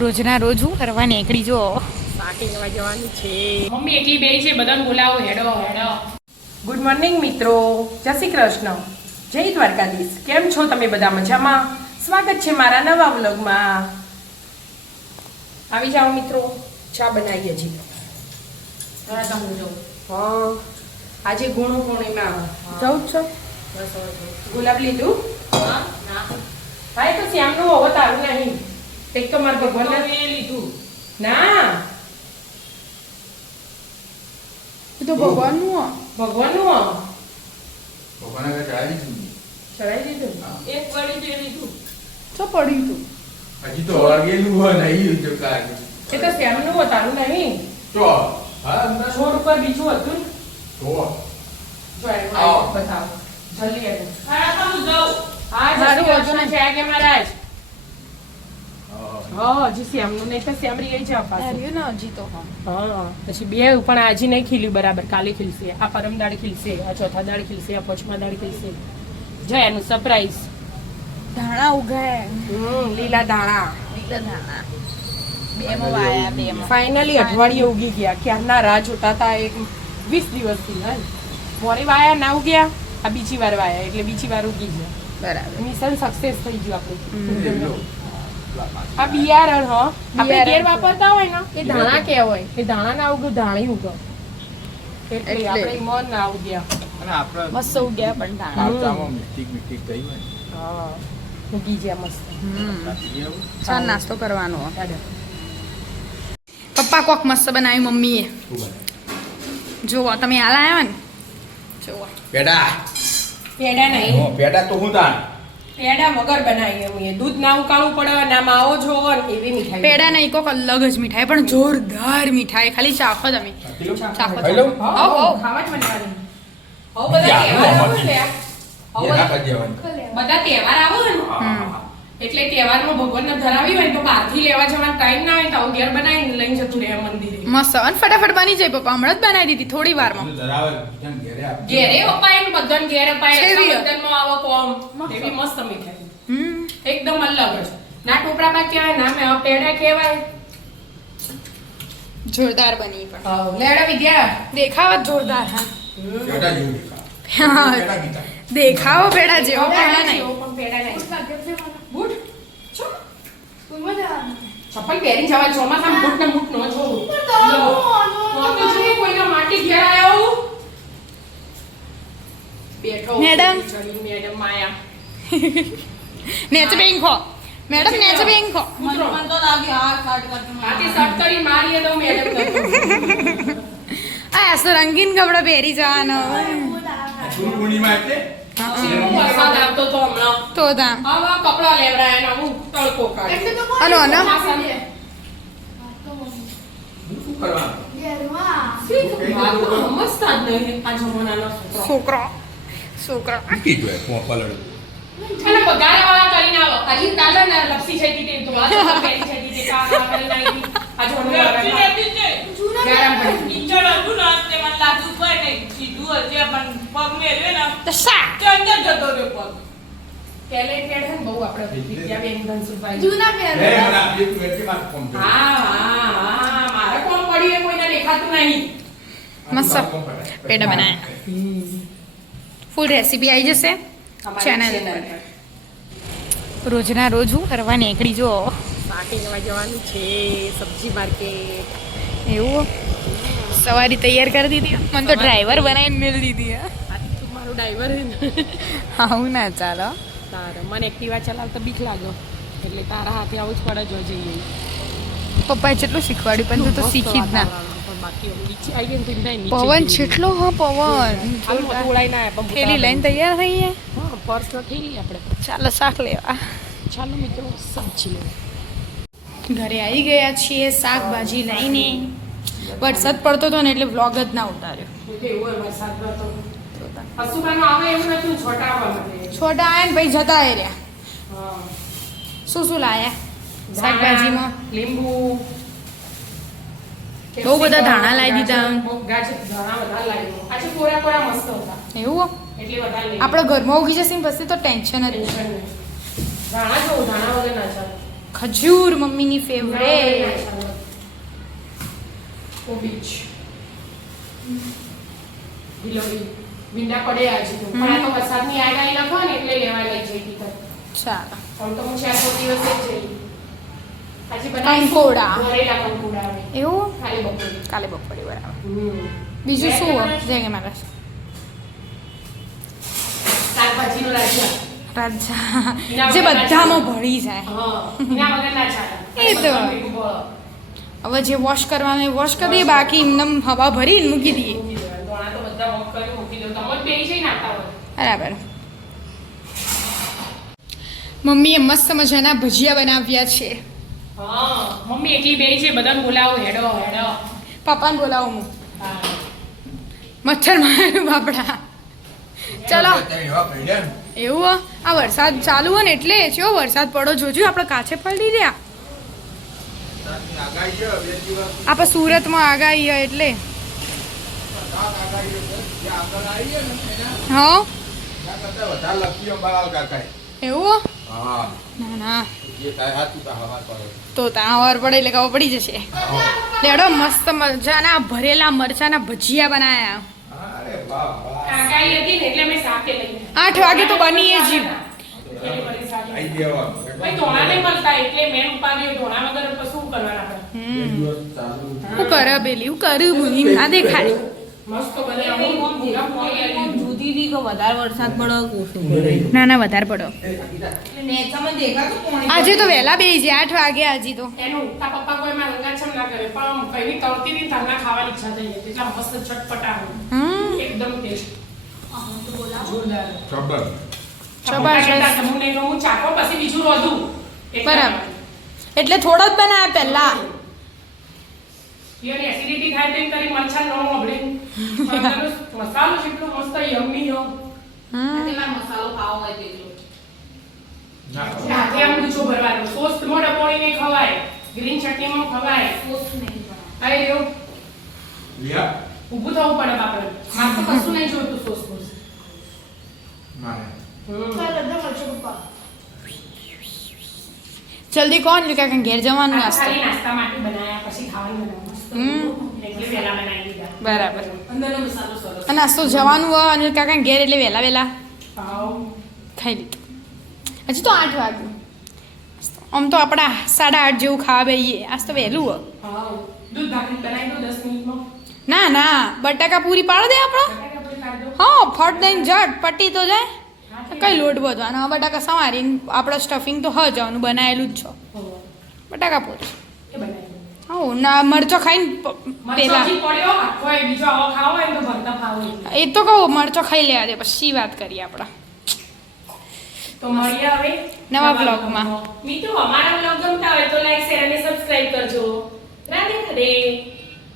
રોજના રોજ હું કરવા નીકળી જો પાર્ટી લેવા જવાનું છે. મમ્મી એકલી બે છે, બધાને બોલાવો. હેડો હેડો. ગુડ મોર્નિંગ મિત્રો, જય શ્રી કૃષ્ણ, જય દ્વારકાધીશ. કેમ છો તમે બધા? મજામાં? સ્વાગત છે મારા નવા વ્લોગમાં. આવી જાઓ મિત્રો, ચા બનાવીએ છીએ. હા, આજે ગુણો પૂર્ણિમા જવું જ છો? ગુલાબ લીધું? હા, એ તો શ્યામનું હવે તારું નહીં. એક તો મારા ભગવાન લીધું ના, તો ભગવાનનું ભગવાનનું ભગવાન આગળ ચડાવી દીધું. એક પડી તે લીધું. તો પડ્યું તું હજી તો વાગેલું હોય નહીં જો કાજ એ તો શ્યામનું તારું નહીં. તો હા અંદર છોડ ઉપર બીજું હતું ને. તો જો એનું આવો. બતાવો જલ્દી એનું. હા, મારું જલ્દી વજન છે કે મહારાજ. હા, હજી શ્યામનું નહીં તો શ્યામરી ગઈ છે અપાસ. આવ્યું ને હજી તો હા, પછી બે પણ આજે નહીં ખીલ્યું બરાબર. કાલે ખીલશે, આ પરમ દાડ ખીલશે, આ ચોથા દાડ ખીલશે, આ પાંચમા દાડ ખીલશે. જો એનું સરપ્રાઈઝ. ધાણા ઉગાય લીલા દાણા બેમાં વાયા બેમાં ફાઇનલી અઠવાડિયે ઉગી ગયા. ક્યારના રાહ જોતા હતા, એક 20 દિવસથી. હા, મોરી વાયા ના ઉગ્યા, આ બીજી વાર વાયા એટલે બીજી વાર ઉગી ગયા. બરાબર. મિશન સક્સેસ થઈ ગયું આપણું. આ બિયારણ હો આપણે ઘેર વાપરતા હોય ને એ ધાણા કહેવાય. એ ધાણા ના ઉગ્યું, ધાણી ઉગ્યો એટલે આપણે મન ના ઉગ્યા. અને આપણે મસ્ત ઉગ્યા પણ ધાણા કાચામાં મિસ્ટેક થઈ હોય ને હા, ઉગી ગયા મસ્ત. એવું ચા નાસ્તો કરવાનો હેડો. પપ્પા કોક મસ્ત બનાવ્યું મમ્મીએ. શું બને જોવો તમે હાલ આવ્યા ને, જોવો પેડા પેડા નહીં, હો પેડા તો હું તાણ પેડા વગર બનાવીએ અમે. દૂધ ના ઉકાળવું પડે, ના માવો જોવો ને એવી મીઠાઈ. પેડા નહીં, કોક અલગ જ મીઠાઈ, પણ જોરદાર મીઠાઈ. ખાલી ચાખો તમે. ચાખો ખાઈ લઉં? હો, હો, હો. ખાવા જ બનાવવાની. હો, બધા તહેવાર આવો ને. હો, એના બધા કરી દેવાની બધા તહેવાર આવો ને એટલે તહેવારમાં ભગવાનને ધરાવી હોય ને તો બહારથી લેવા જવાનો ટાઈમ ના હોય તો આવું ઘેર બનાવીને લઈને જતું રહે મંદિરે. મસ્ત અને ફટાફટ બની જાય. પપ્પા હમણાં જ બનાવી દીધી થોડી વારમાં. ધરાવે બીજાને ઘેરે આપે. ઘેરે અપાય ને બધાને ઘેર અપાય. કેવી? બધામાં આવો કોમ એવી મસ્ત મીઠાઈ. હમ એકદમ અલગ જ. ના ટોપરા બા કહેવાય, ના મેં પેડા કહેવાય. જોરદાર બની પણ હા, લેડા વિદ્યા. દેખાવ જ જોરદાર. હા પેડા જેવું દેખાય. હા, પેડા કીધા. દેખાવો પેડા જેવો પેડા પણ નહીં, નહીં. એવો પણ પેડા નહીં. બૂટ? છો? ચપ્પલ પહેરીને જવા. ચોમાસામાં બૂટ ને બૂટ ન જોવું. તો તો જોઈએ કોઈના માટી ઘેર આવ્યો બેઠો મેડમ. મેડમ માયા નેચે બેંખો મેડમ, નેચે બેંખો. આથી શર્ટ કરી મારીએ તો મેડમ આ તો રંગીન કપડા પહેરી જવાનો ગુરુ પૂર્ણિમા એટલે વરસાદ આવતો તો હમણાં તો તામ આવા કપડા લેવડાય ને આવું તડકો કાઢે. અનો અનો શું કરવાનું મારું તો સમજતા જ નહીં આ જમાનાનો છોકરો. છોકરો મૂકી જોઈએ પલડ અને બગાડાવાળા કરીને આવો. હજી કાલે ને લપસી જતી હતી તો આ તો પહેરી જતી હતી કા કરીને આવી. આ જો ગરમ પડી. તો શા ટેલેન્ટેડ હે ને બહુ આપણે વિદ્યાબેન ધનસુભાઈ. હે મને આપી તું એટલે મારે કોમ છે હા હા હા, મારે કોણ પડ્યું એ કોઈને દેખાતું નહીં. મસ્ત પેડા બનાયા. ફૂલ રેસીપી આવી જશે અમારી ચેનલ channel પર. પર. રોજના રોજ હું કરવા નીકળી જો પાર્ટી લેવા જવાનું છે સબ્જી માર્કેટ. એવું સવારી તૈયાર કરી દીધી. મને તો ડ્રાઈવર બનાવીને મેળ દીધી. આ તું મારું ડ્રાઈવર હે ને. આવું ના ચાલો. તારે મને એક્ટિવા ચલાવતા બીક લાગે એટલે તારા હાથે આવું જ પડે જો જઈએ. પપ્પાએ કેટલું શીખવાડ્યું પણ તું તો શીખી જ ના. પણ બાકી હવે નીચે આવી ગઈ ને તો નીચે પવન જઈએ. છેટલો હા પવન. હાલ મોટું ઉડાઈ ના આયા, પણ થેલી લઈને તૈયાર થઈ ગયા. હા, પર્સ તો થેલી આપણે. ચાલો શાક લેવા. ચાલો મિત્રો સબ્જી લેવા. ઘરે આવી ગયા છીએ શાકભાજી લઈને. વરસાદ પડતો હતો ને એટલે વ્લોગ જ ના ઉતાર્યો. એટલે એવું હોય વરસાદ તો અસુબાનો આવે એવું નતું છોટા આવવા માટે. છોટા આયા ને પછી જતા રહ્યા. હા, શું શું લાયા શાકભાજીમાં? લીંબુ બહુ બધા ધાણા લાવી દીધા. ધાણા બધા લાવી. આજે કોરા કોરા મસ્ત હતા એવું એટલે વધારે લઈ. આપણે ઘરમાં ઉગી જશે ને પછી તો ટેન્શન જ નહીં. ધાણા જો ધાણા વગર ના ચાલે. ખજૂર મમ્મીની ફેવરેટ. કોબીજ ગિલોરી વિંડા પડે આજે તો પણ આ તો વરસાદની આગાહી લખો ને એટલે લેવા લઈ જઈ હતી ચાલો. પણ તો હું 4 દિવસે જ જઈ આજે બનાવી કંકોડા. ભરેલા કંકોડા આવે એવું ખાલી બપોરે કાલે બપોરે બરાબર. બીજું શું હોય? જય કે મારા શાકભાજીનો રાજા રાજા જે બધામાં ભળી જાય. હા એના વગર ના ચાલે એ તો. હવે જે વોશ કરવાનું એ વોશ કરી દઈએ, બાકી એમને હવા ભરીને મૂકી દઈએ. ધોણા તો બધા વોક કરી મૂકી દો તમે બે જઈ નાખતા હોય બરાબર. મમ્મીએ મસ્ત મજાના ભજીયા બનાવ્યા છે. હા મમ્મી એકલી બે છે બધાને બોલાવો હેડો હેડો પપ્પાને બોલાવો હું. હા મચ્છર માર્યું બાપડા. ચલો એવું હો? આ વરસાદ ચાલુ હોય ને એટલે ચેવો વરસાદ પડો જોજો, આપણે કાચે પડી રહ્યા. આપણે સુરતમાં આગાહી હોય એટલે હા એવું હો? ના ના તો ત્યાં વાર પડે એટલે ખબર પડી જશે. લેડો મસ્ત મજાના ભરેલા મરચાના ભજીયા બનાયા. આગાહી હતી ને એટલે મેં સાથે લઈ 8 વાગે તો બનીએ જ. ભાઈ ધોણા નહીં મળતા એટલે મેં ઉપાડ્યો ધોણા વગર પછી શું કરવાના આપણે હું કરે પેલી હું કરું ભૂલી ના દેખાય. મસ્ત બનાવ્યું જુદી હતી કે વધારે વરસાદ પડે ઓછું ના ના વધારે પડો. નેચામાં દેખાતું કોણ આજે તો વહેલા બેસી જાય 8 વાગે આજે તો. એનું તા પપ્પા કોઈ માં રંગાછમ ના કરે પણ કઈની તળતી ની તારના ખાવાની ઈચ્છા થઈ ગઈ એટલા મસ્ત ચટપટા એકદમ ટેસ્ટ જોરદાર જબરજસ્ત. હું નહીં હું ચાખો પછી બીજું રોધું બરાબર. એટલે થોડો જ બનાવ્યા પહેલા. યાર એસિડિટી થાય તેમ કરી મચ્છર નો મોબળે મસાલો જેટલો મસ્ત યમ્મી હો તેમાં મસાલો ખાવો હોય તેટલો રાતે આમ ડૂચો ભરવાનો સોસ મોઢા પોણીને ખવાય ગ્રીન ચટણીમાં ખવાય સોસ નહીં આઈ રહ્યો ઊભું થવું પડે બાપરે મારે તો કશું નહીં જોઈતું સોસ બોસ જલ્દી કોણ કાકા ઘેર જવાનું આ નાસ્તો. ખાલી નાસ્તા માટે બનાયા પછી ખાવાનું બનાવ્યું એટલે વહેલા બનાવી દીધા બરાબર. અંદરનો મસાલો સરસ આ નાસ્તો જવાનું હોય અને કાકા ઘેર એટલે વહેલા વહેલા ભાવ ખાઈ લીધું. હજી તો 8 વાગ્યું. આમ તો આપણા 8:30 જેવું ખાવા બેહીએ. આજ તો વહેલું હોય. ભાવ દૂધ ભાખરી બનાવી દો 10 મિનિટમાં ના ના બટાકા પૂરી પાડી દે આપણો. બટાકા પૂરી પાડી દો હા ફટ દઈને જટ પટી તો જાય. કઈ લોટ બધવાનો બટાકા સમારીને આપણે સ્ટફિંગ તો જવાનું બનાવેલું જ છો. બટાકા પૂરી એ બનાવી દો હા ના મરચો ખાઈને પેલા મરચાં પડ્યો કોઈ બીજો આવો ખાવો હોય તો ભરતા ખાવો એ તો કહું મરચો ખાઈ લેવા દે પછી વાત કરીએ આપણે. તો મળીએ હવે નવા vlogમાં. મિત્રો અમારા vlog ગમતા હોય તો લાઈક શેર અને સબસ્ક્રાઇબ કરજો. રાધે રાધે.